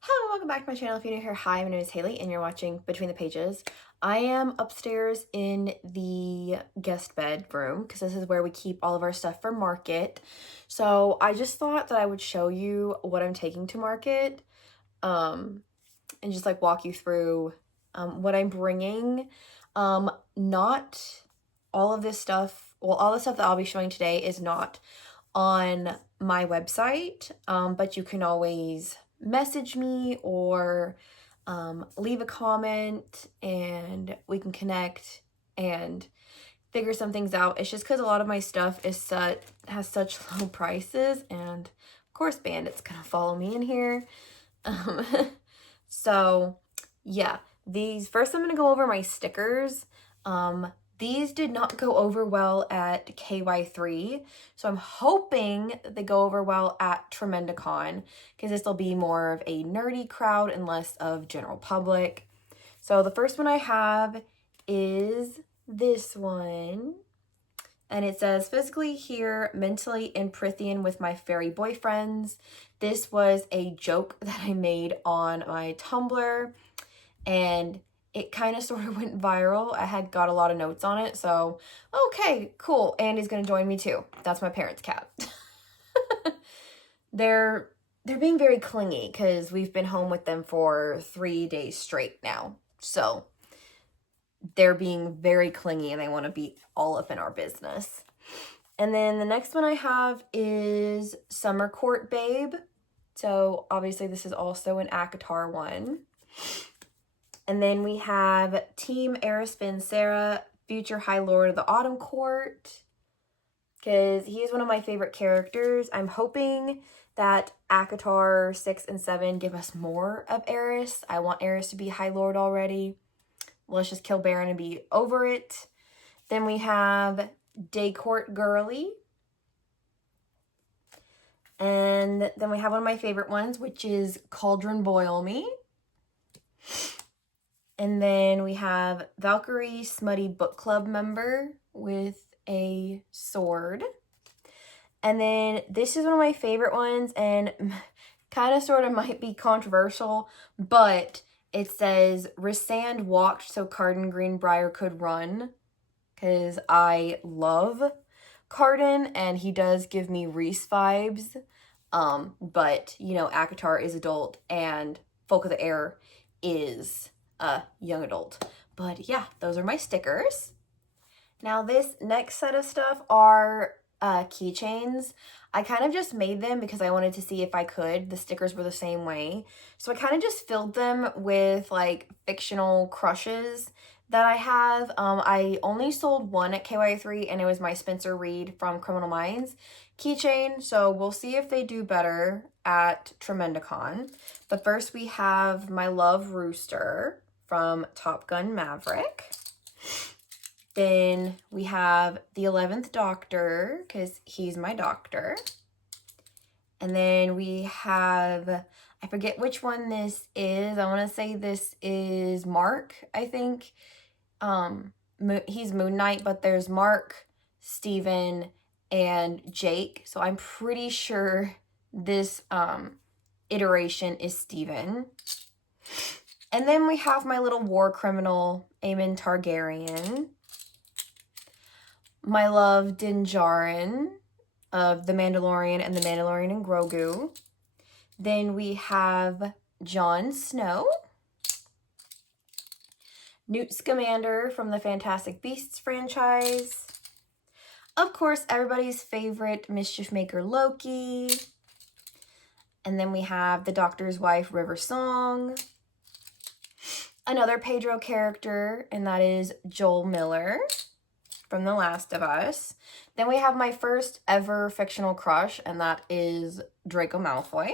Hello, welcome back to my channel. If you're new here, hi, my name is Haley and you're watching Between the Pages. I am upstairs in the guest bedroom because this is where we keep all of our stuff for market. So I just thought that I would show you what I'm taking to market and just like walk you through what I'm bringing. Not all of this stuff, well, all the stuff that I'll be showing today is not on my website, but you can always message me or leave a comment and we can connect and figure some things out. It's just because a lot of my stuff has such low prices, and of course Bandit's gonna follow me in here. Um, so yeah, first I'm gonna go over my stickers. These did not go over well at KY3, so I'm hoping they go over well at Tremendicon, because this will be more of a nerdy crowd and less of general public. So the first one I have is this one, and it says, physically here, mentally in Prithian with my fairy boyfriends. This was a joke that I made on my Tumblr, and it kind of sort of went viral. I had got a lot of notes on it, so okay, cool. Andy's gonna join me too. That's my parents' cat. They're being very clingy because we've been home with them for 3 days straight now. So they're being very clingy and they want to be all up in our business. And then the next one I have is Summer Court Babe. So obviously this is also an ACOTAR one. And then we have Team Aerospin Sarah, future High Lord of the Autumn Court, because he is one of my favorite characters. I'm hoping that ACOTAR 6 and 7 give us more of Eris. I want Eris to be High Lord already. Let's just kill Baron and be over it. Then we have Day Court Girly. And then we have one of my favorite ones, which is Cauldron Boil Me. And then we have Valkyrie Smutty Book Club member with a sword. And then this is one of my favorite ones, and kind of sort of might be controversial, but it says, Rysand walked so Carden Greenbrier could run, because I love Carden, and he does give me Rhys vibes. But, you know, ACOTAR is adult, and Folk of the Air is young adult. But yeah, those are my stickers. Now this next set of stuff are keychains. I kind of just made them because I wanted to see if I could. The stickers were the same way. So I kind of just filled them with like fictional crushes that I have. I only sold one at KY3, and it was my Spencer Reed from Criminal Minds keychain. So we'll see if they do better at Tremendicon. But first we have my Love Rooster from Top Gun Maverick. Then we have the 11th Doctor, because he's my doctor. And then we have, I forget which one this is. I want to say this is Mark, I think. He's Moon Knight, but there's Mark, Steven, and Jake. So I'm pretty sure this iteration is Steven. And then we have my little war criminal, Aemon Targaryen. My love, Din Djarin of The Mandalorian and The Mandalorian and Grogu. Then we have Jon Snow. Newt Scamander from the Fantastic Beasts franchise. Of course, everybody's favorite Mischief Maker Loki. And then we have the Doctor's wife, River Song. Another Pedro character, and that is Joel Miller from The Last of Us. Then we have my first ever fictional crush, and that is Draco Malfoy.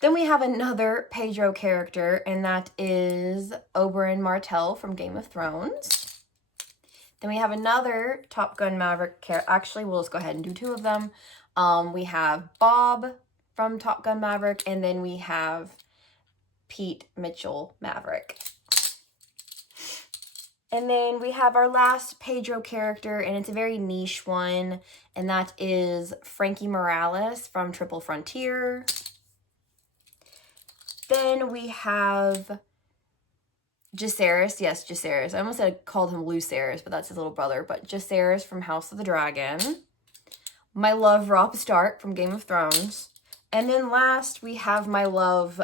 Then we have another Pedro character, and that is Oberyn Martell from Game of Thrones. Then we have another Top Gun Maverick character. Actually, we'll just go ahead and do two of them. We have Bob from Top Gun Maverick, and then we have Pete Mitchell Maverick. And then we have our last Pedro character, and it's a very niche one, and that is Frankie Morales from Triple Frontier. Then we have Jacaerys. Yes, Jacaerys. I almost said called him Lucerys, but that's his little brother. But Jacaerys from House of the Dragon. My love, Robb Stark from Game of Thrones. And then last, we have my love,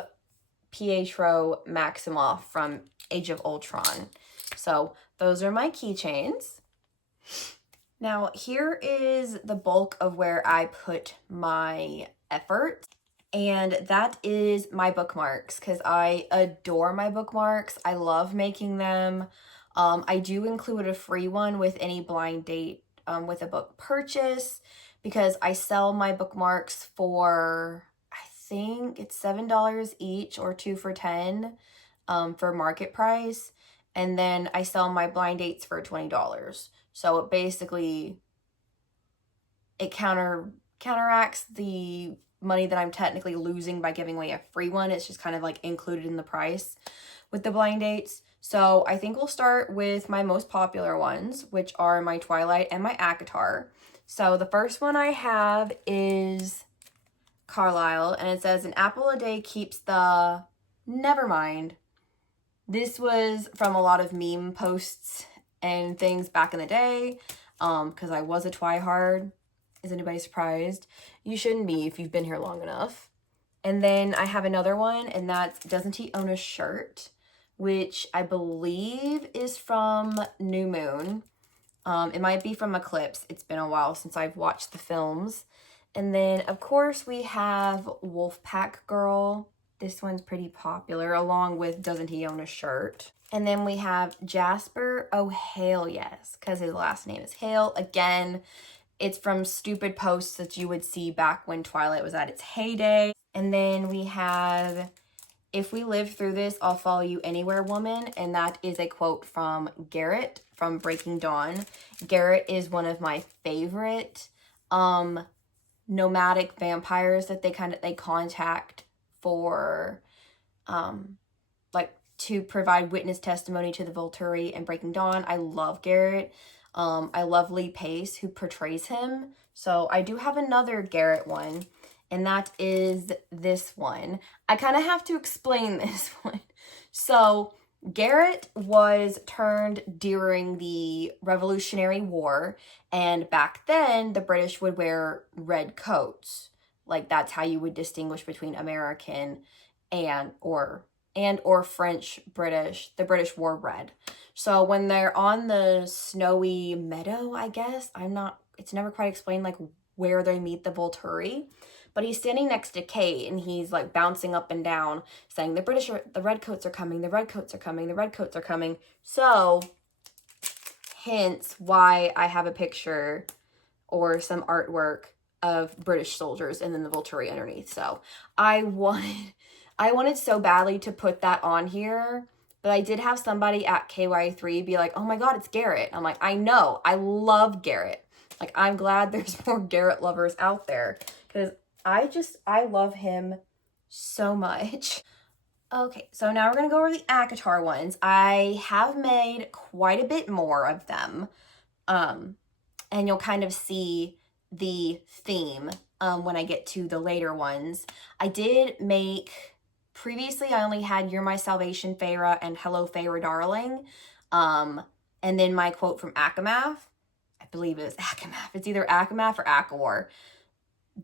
Pietro Maximoff from Age of Ultron. So those are my keychains. Now, here is the bulk of where I put my effort. And that is my bookmarks, because I adore my bookmarks. I love making them. I do include a free one with any blind date with a book purchase, because I sell my bookmarks for, I think it's $7 each or 2 for $10 for market price. And then I sell my blind dates for $20. So it basically, it counteracts the money that I'm technically losing by giving away a free one. It's just kind of like included in the price with the blind dates. So I think we'll start with my most popular ones, which are my Twilight and my ACOTAR. So the first one I have is Carlisle, and it says, an apple a day keeps the... Never mind. This was from a lot of meme posts and things back in the day, because I was a twihard. Is anybody surprised? You shouldn't be if you've been here long enough. And then I have another one, and that's Doesn't He Own a Shirt, which I believe is from New Moon. It might be from Eclipse. It's been a while since I've watched the films. And then, of course, we have Wolfpack Girl. This one's pretty popular, along with Doesn't He Own a Shirt? And then we have Jasper. Oh, Hale, yes, because his last name is Hale. Again, it's from stupid posts that you would see back when Twilight was at its heyday. And then we have If We Live Through This, I'll Follow You Anywhere Woman. And that is a quote from Garrett from Breaking Dawn. Garrett is one of my favorite nomadic vampires that they contact for like to provide witness testimony to the Volturi and Breaking Dawn. I love Garrett. I love Lee Pace, who portrays him. So I do have another Garrett one, and that is this one. I kind of have to explain this one. So Garrett was turned during the Revolutionary War, and back then the British would wear red coats. Like, that's how you would distinguish between American and or French British. The British wore red. So when they're on the snowy meadow, I guess, it's never quite explained like where they meet the Volturi, but he's standing next to Kate and he's like bouncing up and down saying the redcoats are coming, the redcoats are coming, the redcoats are coming. So hence why I have a picture or some artwork of British soldiers and then the Volturi underneath. So I wanted so badly to put that on here, but I did have somebody at KY3 be like, oh my God, it's Garrett. I'm like, I know, I love Garrett. Like, I'm glad there's more Garrett lovers out there, because I love him so much. Okay, so now we're going to go over the ACOTAR ones. I have made quite a bit more of them, and you'll kind of see the theme when I get to the later ones. I did make... Previously, I only had You're My Salvation, Feyre, and Hello, Feyre, Darling. And then my quote from Akamath. I believe it is Akamath. It's either Akamath or Akawar.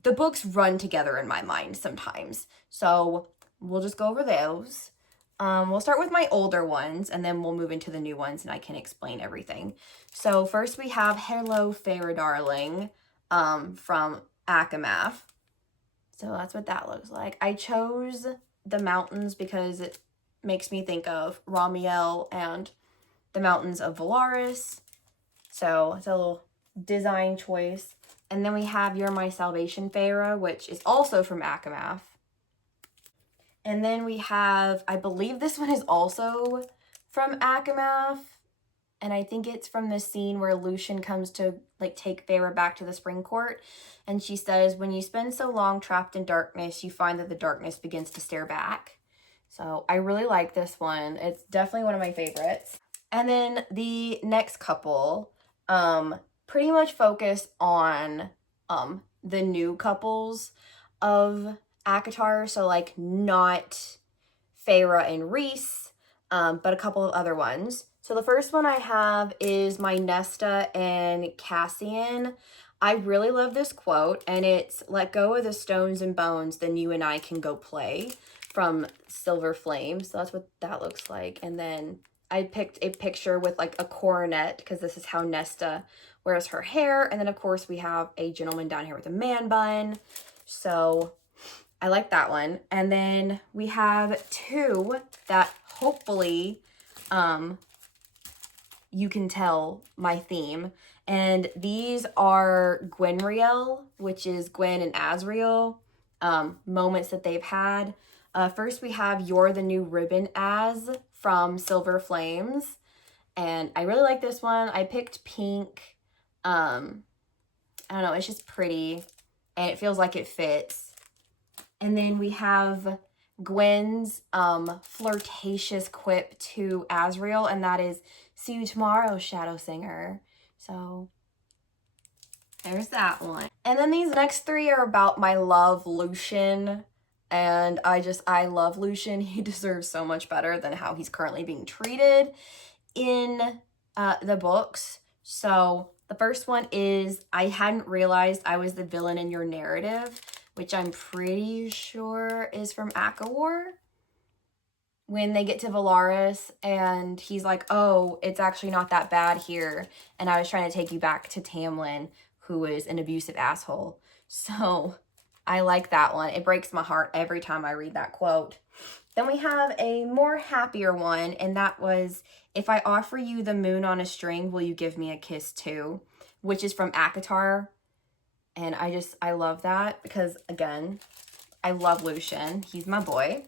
The books run together in my mind sometimes. So we'll just go over those. We'll start with my older ones, and then we'll move into the new ones, and I can explain everything. So first we have Hello, Feyre, Darling from Akamath. So that's what that looks like. I chose the mountains because it makes me think of Ramiel and the mountains of Valaris. So it's a little design choice. And then we have You're My Salvation, Feyre, which is also from Akamath. And then we have, I believe this one is also from Akamath. And I think it's from the scene where Lucian comes to like take Feyre back to the Spring Court. And she says, when you spend so long trapped in darkness, you find that the darkness begins to stare back. So I really like this one. It's definitely one of my favorites. And then the next couple pretty much focus on the new couples of ACOTAR. So like not Feyre and Rhys, but a couple of other ones. So the first one I have is my Nesta and Cassian. I really love this quote, and it's, "Let go of the stones and bones, then you and I can go play," from Silver Flame. So that's what that looks like. And then I picked a picture with like a coronet because this is how Nesta wears her hair. And then of course we have a gentleman down here with a man bun. So I like that one. And then we have two that hopefully you can tell my theme. And these are Gwenriel, which is Gwen and Asriel, moments that they've had. First we have "You're the New Ribbon As" from Silver Flames. And I really like this one. I picked pink. I don't know, it's just pretty. And it feels like it fits. And then we have Gwen's flirtatious quip to Asriel, and that is, "See you tomorrow, Shadow Singer." So there's that one. And then these next three are about my love, Lucian. And I love Lucian. He deserves so much better than how he's currently being treated in the books. So the first one is, "I hadn't realized I was the villain in your narrative," which I'm pretty sure is from ACOWAR. When they get to Valaris and he's like, "Oh, it's actually not that bad here, and I was trying to take you back to Tamlin, who is an abusive asshole." So I like that one. It breaks my heart every time I read that quote. Then we have a more happier one, and that was, "If I offer you the moon on a string, will you give me a kiss too?" which is from ACOTAR. And I love that because, again, I love Lucian. He's my boy.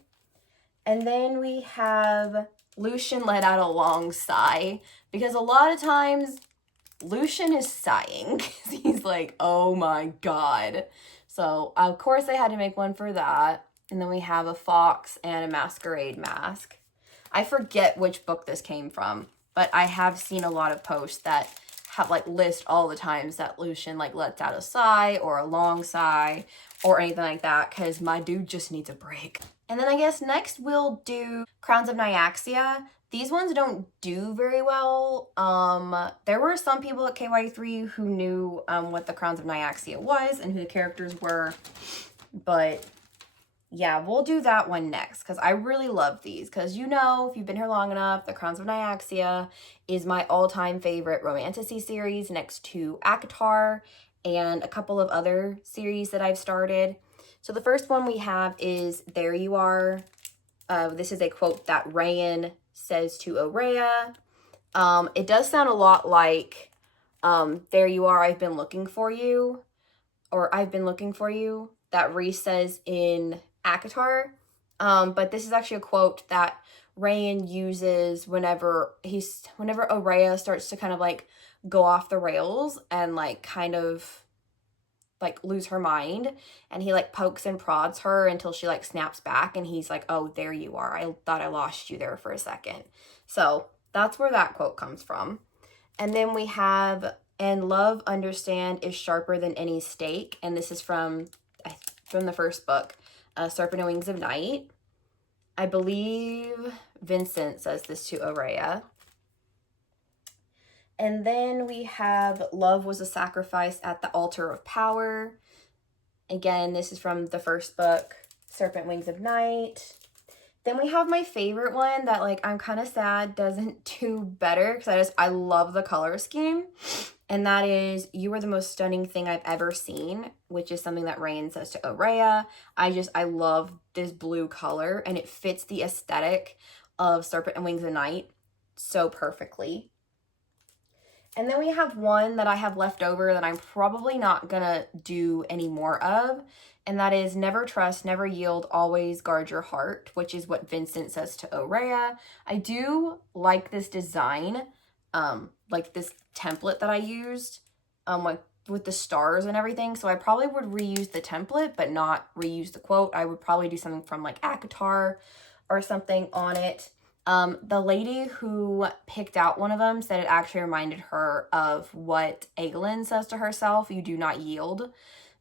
And then we have Lucian let out a long sigh, because a lot of times Lucian is sighing because he's like, "Oh my god." So, of course, I had to make one for that. And then we have a fox and a masquerade mask. I forget which book this came from, but I have seen a lot of posts that have like list all the times that Lucian like lets out a sigh or a long sigh or anything like that, because my dude just needs a break. And then I guess next we'll do Crowns of Nyaxia. These ones don't do very well. There were some people at KY3 who knew what the Crowns of Nyaxia was and who the characters were, but yeah, we'll do that one next because I really love these. Because you know, if you've been here long enough, the Crowns of Nyaxia is my all-time favorite romantasy series next to ACOTAR and a couple of other series that I've started. So the first one we have is "There You Are." This is a quote that Rayan says to Aurea. It does sound a lot like "There you are, I've been looking for you," or "I've been looking for you," that Rhys says in ACOTAR. But this is actually a quote that Rayan uses whenever Aurea starts to kind of like go off the rails and like kind of like lose her mind, and he like pokes and prods her until she like snaps back, and he's like, "Oh, there you are. I thought I lost you there for a second." So that's where that quote comes from. And then we have, "And love, understand, is sharper than any stake," and this is from the first book, Serpent and Wings of Night. I believe Vincent says this to Aurea. And then we have "Love was a sacrifice at the altar of power." Again, this is from the first book, Serpent Wings of Night. Then we have my favorite one that like I'm kind of sad doesn't do better because I love the color scheme. And that is "You were the most stunning thing I've ever seen," which is something that Rain says to Aurea. I love this blue color and it fits the aesthetic of Serpent and Wings of Night so perfectly. And then we have one that I have left over that I'm probably not gonna do any more of, and that is "Never trust, never yield, always guard your heart," which is what Vincent says to Aurea. I do like this design, like this template that I used, like with the stars and everything. So I probably would reuse the template, but not reuse the quote. I would probably do something from like ACOTAR or something on it. The lady who picked out one of them said it actually reminded her of what Aeglin says to herself, "You do not yield."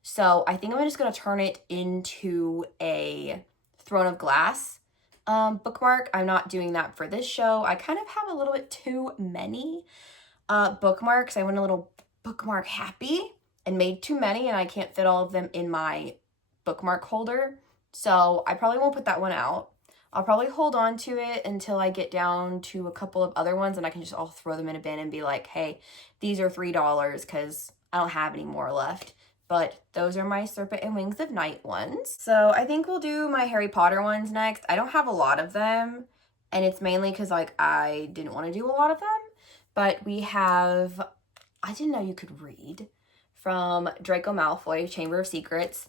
So I think I'm just going to turn it into a Throne of Glass bookmark. I'm not doing that for this show. I kind of have a little bit too many bookmarks. I went a little bookmark happy and made too many, and I can't fit all of them in my bookmark holder. So I probably won't put that one out. I'll probably hold on to it until I get down to a couple of other ones, and I can just all throw them in a bin and be like, hey, these are $3 because I don't have any more left. But those are my Serpent and Wings of Night ones. So I think we'll do my Harry Potter ones next. I don't have a lot of them, and it's mainly because like I didn't want to do a lot of them. But we have, I didn't know you could read, from Draco Malfoy, Chamber of Secrets.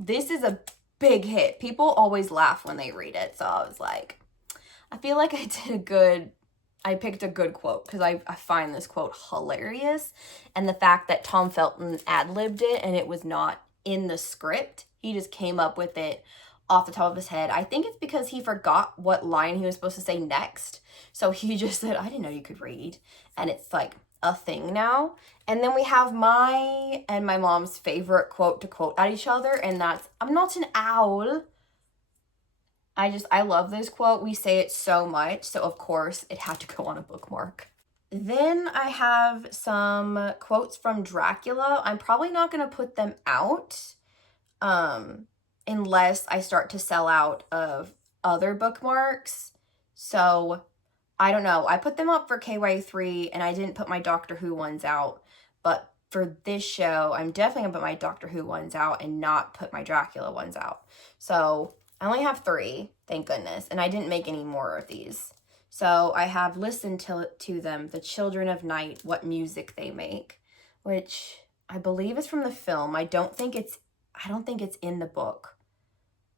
This is a big hit. People always laugh when they read it. So I was like, I feel like I picked a good quote because I find this quote hilarious. And the fact that Tom Felton ad-libbed it and it was not in the script. He just came up with it off the top of his head. I think it's because he forgot what line he was supposed to say next. So he just said, I didn't know you could read. And it's like a thing now. And then we have my and my mom's favorite quote to quote at each other, and that's, I'm not an owl. I love this quote. We say it so much, so of course it had to go on a bookmark. Then I have some quotes from Dracula. I'm probably not going to put them out unless I start to sell out of other bookmarks. So I don't know. I put them up for KY3 and I didn't put my Doctor Who ones out. But for this show, I'm definitely going to put my Doctor Who ones out and not put my Dracula ones out. So I only have 3, thank goodness. And I didn't make any more of these. So I have listened to them, The Children of Night, What Music They Make, which I believe is from the film. I don't think it's in the book.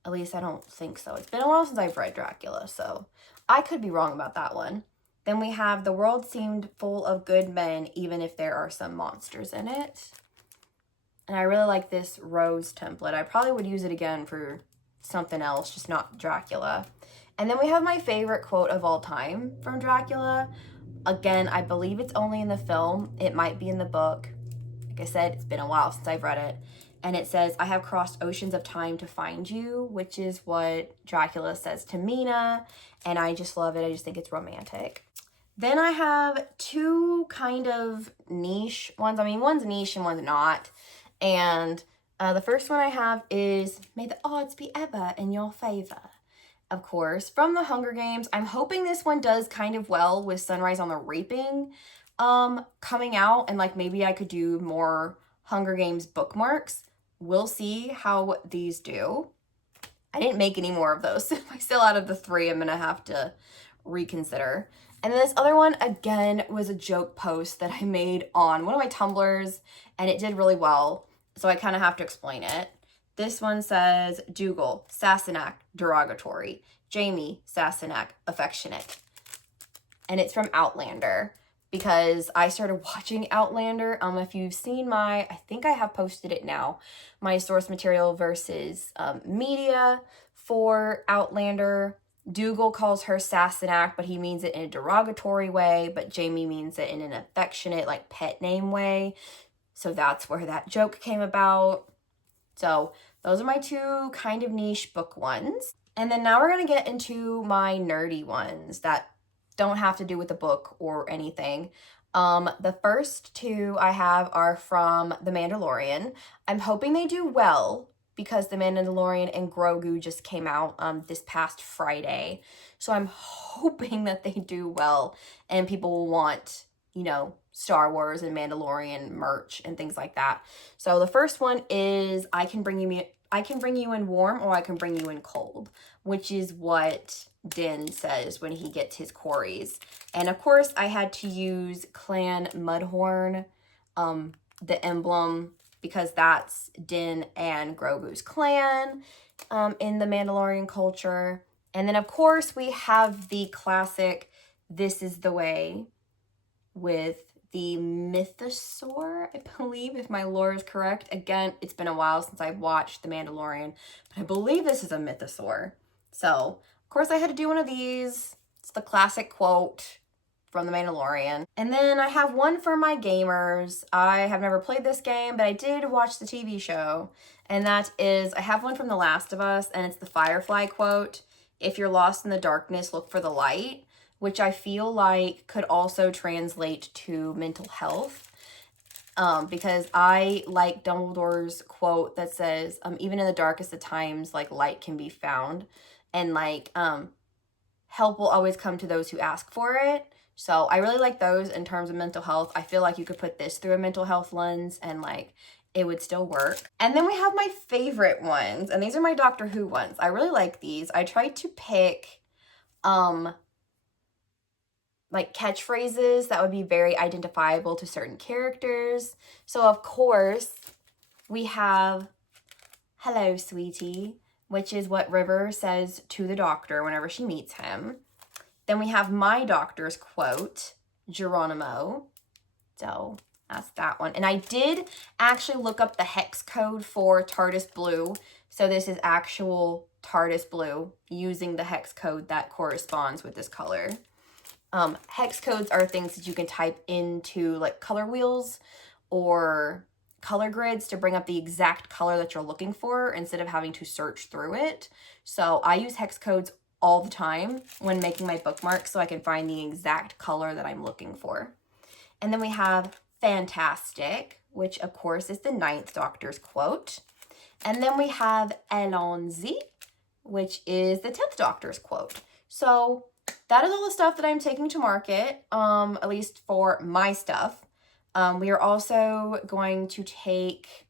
At least I don't think so. It's been a while since I've read Dracula, so I could be wrong about that one. Then we have The World Seemed Full of Good Men, Even If There Are Some Monsters in It. And I really like this rose template. I probably would use it again for something else, just not Dracula. And then we have my favorite quote of all time from Dracula. Again, I believe it's only in the film. It might be in the book. Like I said, it's been a while since I've read it. And it says, I have crossed oceans of time to find you, which is what Dracula says to Mina. And I just love it. I just think it's romantic. Then I have 2 kind of niche ones. I mean, one's niche and one's not. And the first one I have is, May the odds be ever in your favor. Of course, from the Hunger Games. I'm hoping this one does kind of well with Sunrise on the Reaping coming out. And like maybe I could do more Hunger Games bookmarks. We'll see how these do. I didn't make any more of those. If I still out of the 3, I'm going to have to reconsider. And then this other one, again, was a joke post that I made on one of my Tumblrs, and it did really well, so I kind of have to explain it. This one says, Dougal, Sassenach, derogatory. Jamie, Sassenach, affectionate. And it's from Outlander, because I started watching Outlander. If you've seen I think I have posted it now, my source material versus media for Outlander. Dougal calls her Sassenach, but he means it in a derogatory way, but Jamie means it in an affectionate, like, pet name way. So that's where that joke came about. So those are my 2 kind of niche book ones. And then now we're going to get into my nerdy ones that don't have to do with the book or anything. The first 2 I have are from The Mandalorian. I'm hoping they do well because The Mandalorian and Grogu just came out this past Friday. So I'm hoping that they do well and people will want, you know, Star Wars and Mandalorian merch and things like that. So the first one is I can bring you in warm or I can bring you in cold, which is what Din says when he gets his quarries. And of course I had to use Clan Mudhorn, the emblem, because that's Din and Grogu's clan in the Mandalorian culture. And then of course we have the classic This Is the Way with the mythosaur, I believe, if my lore is correct. Again, it's been a while since I've watched The Mandalorian, but I believe this is a mythosaur. So, of course, I had to do one of these. It's the classic quote from The Mandalorian. And then I have one for my gamers. I have never played this game, but I did watch the TV show. And that is, I have one from The Last of Us, and it's the Firefly quote. if you're lost in the darkness, look for the light, which I feel like could also translate to mental health. Because I like Dumbledore's quote that says, even in the darkest of times, like, light can be found. And, like, help will always come to those who ask for it. So I really like those in terms of mental health. I feel like you could put this through a mental health lens and, like, it would still work. And then we have my favorite ones, and these are my Doctor Who ones. I really like these. I tried to pick, like, catchphrases that would be very identifiable to certain characters. So, of course, we have, "Hello, sweetie," which is what River says to the Doctor whenever she meets him. Then we have my Doctor's quote, "Geronimo." So that's that one. And I did actually look up the hex code for TARDIS blue. So this is actual TARDIS blue using the hex code that corresponds with this color. Hex codes are things that you can type into, like, color wheels or color grids to bring up the exact color that you're looking for instead of having to search through it. So I use hex codes all the time when making my bookmarks so I can find the exact color that I'm looking for. And then we have "fantastic," which of course is the 9th Doctor's quote. And then we have "allons-y," which is the 10th Doctor's quote. So that is all the stuff that I'm taking to market, at least for my stuff. We are also going to take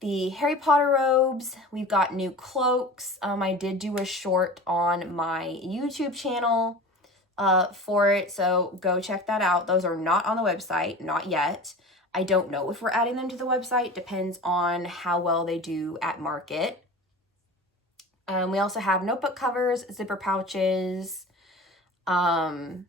the Harry Potter robes. We've got new cloaks. I did do a short on my YouTube channel for it, so go check that out. Those are not on the website, not yet. I don't know if we're adding them to the website. Depends on how well they do at market. We also have notebook covers, zipper pouches, water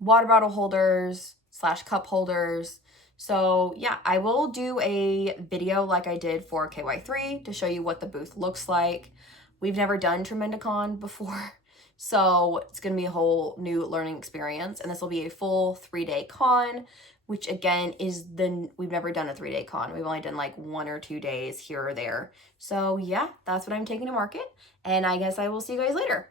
bottle holders / cup holders. So yeah, I will do a video like I did for KY3 to show you what the booth looks like. We've never done Tremendicon before, so it's going to be a whole new learning experience. And this will be a full 3-day con, which again is we've never done a 3-day con. We've only done like 1 or 2 days here or there. So yeah, that's what I'm taking to market. And I guess I will see you guys later.